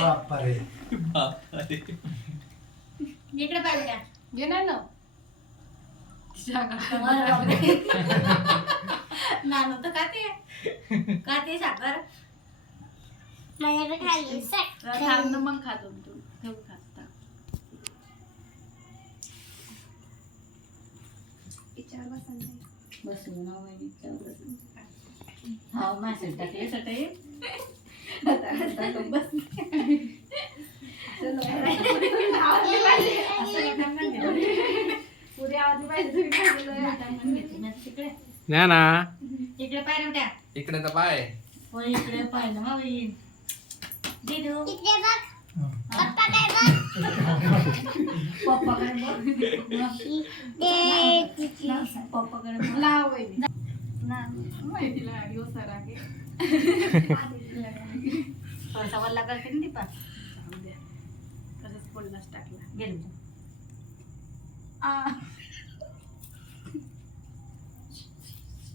बापरे बापरे. इकडे पाहिजे घेणार ना नानू तर खाते साखर माझ्याकडे खाल्ली थांब ना मग खातो तू ठेव खाता बसू ना हा मासे टाकले सटाई बस नाही ना इकडे पाय नव्हत्या इकडे तर पाय. हो इकडे पाय ना मग दिदू पप्पाकडे पप्पाकडे लाव माहितीला गाडी ओसारा घे थोडासा वल्ला करते ना दीपा तसंच बोललाच टाकला गेलो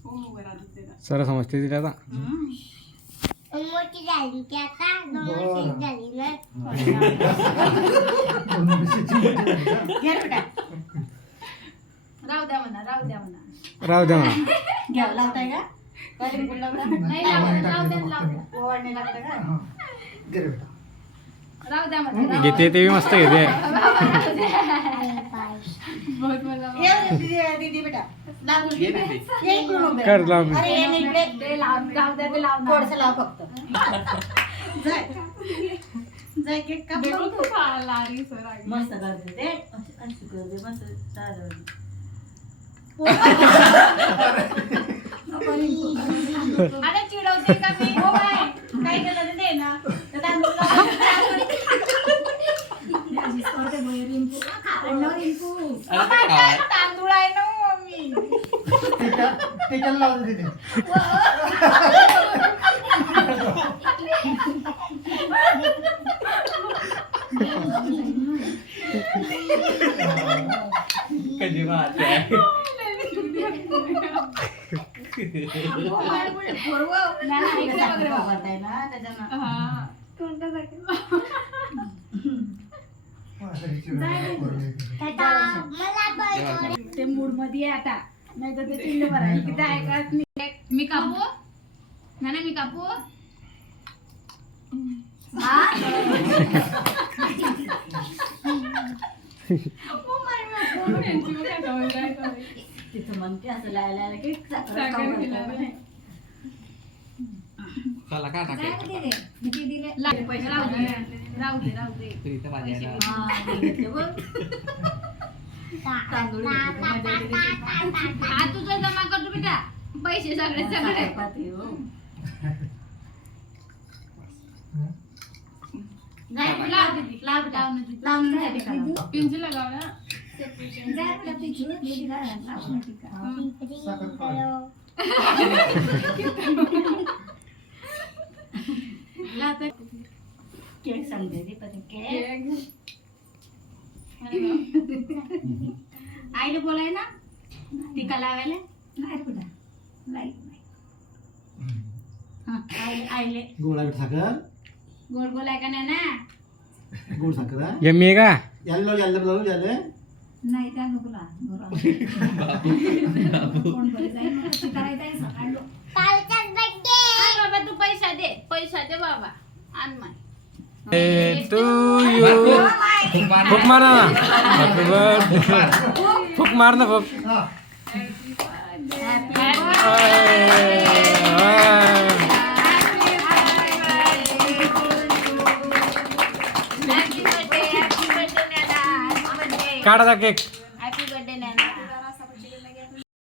हो बरं तुझे सर समजते तिला आता मोठी झाली की आता 2 वर्षाची झाली ना घे बेटा राहू द्या म्हणा राहू द्या म्हणा घ्यावं लावताय का करीम बोल लावता नाही राहू द्या ओवाळणे लागतं का राहू द्या म्हणा घेते ते बी मस्त घेते बहुत मला ये दीदी बेटा लागून ये दीदी. ये इकडून उभे कर लाव अरे ये नाही इकडे ते लाव द्या ते लाव थोडंसं लाव फक्त जाय जाय केक काप लारी सर आगे मस्त करते ते असं करते मस्त चालेल अरे चिडवते का मी हो बाय काय केलं ते दे ना तर तांदूळ अरे काय? तांदूळ आहे ना मम्मी त्याच्याला लावलं तिथे कधी वाच आहे. ते मूड मध्ये आहे आता नाही तर ते चिल्ल भरायला किती ऐकत नाही मी कापू नाही मी कापू तिथं म्हणते असं लायला की चला का टाकायचं? राहू दे तू इथं माझ्या तांदूळ हा तुझं जमा करतो बेटा पैसे सगळे पिंजू लगाव केक सांगते केक आईले बोलाय ना टीका लावायला नाही कुठं आईले गोळा साखर गोड बोलाय का नाही ना गोड साखर यम्मी आहे का यायला यायला नाही त्या नको कोण बरे जाईल करायचं सकाळ बाबा तू पैसा दे बाबा आण माय टू यू फुक मार ना फुक मार ना फुक काढा केक